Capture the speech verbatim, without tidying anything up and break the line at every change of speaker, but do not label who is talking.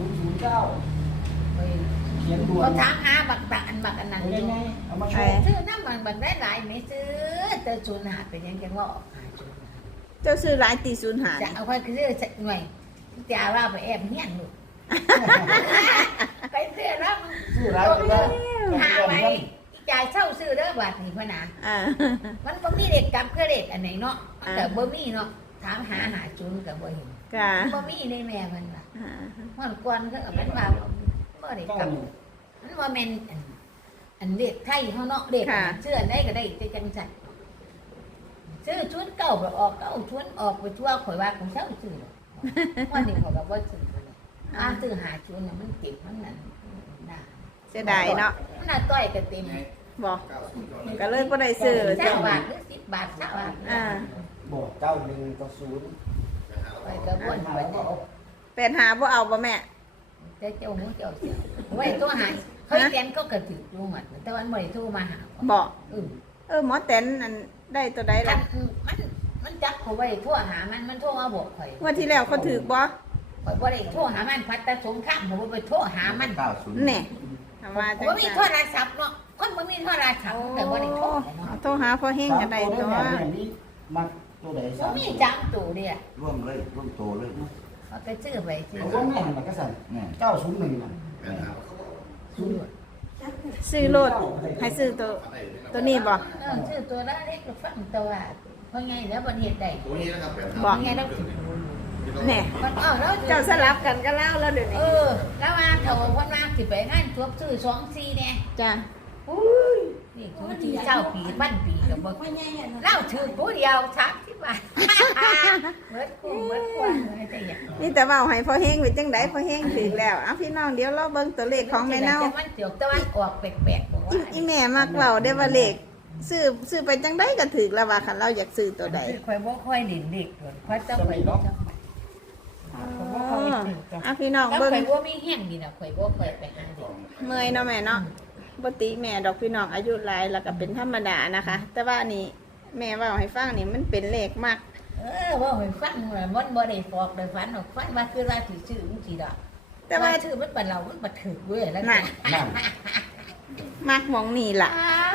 นย์ศูนย์เก้าเขียนด่วน
เขาถามหาบักตะอันบักอันนั้น
เอา
อ
ยั
ยู่
งไงเอามาโชว์
ซื้อน้ำมันบักได้หลายไม่ซื้อแต่ศูนย์หาเป็นยังจังว่าออกหาศูนย์
เจ้าซื้อหลายตีศูนย์หา
จะเอาไปซื้อสักหน่วยจะว่าไปแอบเฮี้ยนลูกไปซื้อแล้ว
ชื่อร้านเลยนะ
หาไปจ่ายเช่าซื้อเด้อบาทนี่พ่อนะ
อ่า
มันก็มีเด็กกับเครือเด็กอันไหนเนาะมันแต่บ่มีเนาะถามหาหาจุนกับบ่เห็น
ค่ะ
บ่มีในแม่มันว่ะ
อ่า
มันกวนก็มันว่าบ่ได้
เก้า
กับ
หนึ่ง
มันว่าแม่นอันอันเด็กไทยเฮาเนาะเด็กเชื่อได้ก็ได้แต่จังซั่นซื้อชุดเก่าไปออกเก่าชุดออกไปทั่วข่อยว่าของเช่าซื้อวันนี้ข่อยก็บ่ซื้อเลยอ่าซื้อหาชุดน่ะมันเก็บมันนั่นน่ะ
เสียดายเนาะ
มันน่ะต้อยก็เต็ม
บอกก็เลยบ่ได้ซื้อ
เจ้าบาทหรือสิบบาทเจ้าบาท
อ่า
บอกเก้าหนึ่งต่อศูนย์
ไปกระบวนไปเนี่ย
แปดหาบ่เอาบ่แม่
แต่เจ้าหูเจ้าเสียไว้ตัวหายเฮ้ยแกนก็กระถือดูหมดแต่วันบ่ได้โทรมาหา
บอก
เออ
เออหมอแตนอันได้ตัวใด
มั
ล่ะ
นมันมันจับเขาไว้โทรหามันมันโทรมาบอกข่อย
งว่าที่แล้วเขาถือบ่
ข่อยบ่ได้โทรหามันพัดแต่สงครามผมบ่ไปโทรหามัน
เก้าศูนย์
แน่ทำมาจัง
บ่มีโท
ซั่น
รศัพท์เนาะคนบ่มีโทรศัพท์แต่บ่ได้โทรเนาะ
เอาโทรหาพ่อเฮงก็ได้ตัว
แบบนี้มาตัวไหน
บ่
สาม
มีจังตู่เด้
ร่วมเลยร่วมโตเลย
เขาก็ซื้อไปซื้อ
เอาว่าแม่มันก็สั่น
นี่
เก้าศูนย์หนึ่งนะศูนย์
ซื้อโลดให้ซื้อตัวตัวนี้บ่
เออซื้อตัวละเล็กฟังตัวเพราะไงแล้วบ่เฮ็ดได้
ตัวนี้นะครับแบบ
บอก
ไงแล้ว
แน่
มันเออแล้ว
เจ้าสลับกันก็เล่าแล้วเดี๋ยว
เอ
นี้
อแล้วมาเขาวันมาสิไปงานทวบซื้อสองสี่เนี่ย
จ้ะ
อุ้ยนี่คือที่เจ้าปีบ้านปีกับบ่เล่าถือผู้เดียวสามสิบบาทเมื่อคู่เมื่อคู่อะไรแต่อย่าง
นี่แต่เว่าให้พ่อเฮงไว้จังไดพ่อเฮงถึกแล้วเอาพี่น้องเดี๋ยวเราเบิ่งตัวเลขของแม่เน่า
มันเกี่ยวตะวันออกแปลกๆบอกว่า
อีอีแม่มักเว้าได้ว่าเลขซื้อซื้อไปจังไดก็ถึกแล้วว่าคันเราอยากซื้อตัวใด
ค่อยบ่ค่อยดิ่นเด็กก่อนค่อยต้องไปบ่ต้องไป
อ๋อเอาพี่น้อง
แล้ว
เบิ่ง
ค่อยบ่มีแห้งดีน่ะค่อยบ่ค่อยไปหาเด็ก
เมื่อยเนาะแม่เนาะปกติแม่ดอกพี่น้องอายุหลายแล้วก็เป็นธรรมดานะคะ แต่ว่านี่แม่เว่าให้ฟังนี่มันเป็นเลขมาก
เออว่าให้ฟังว่ามันบ่ได้ฟอกได้ฝันหรอกฝันว่าคือว่าสิซื้อจังซี่ดอก
แต่ว่า
ชื่อมันบัดเรามันบัดถึกเว้ยแล้ว
นั่น
นั่น
มากหมองนี่ล่ะ
อ้า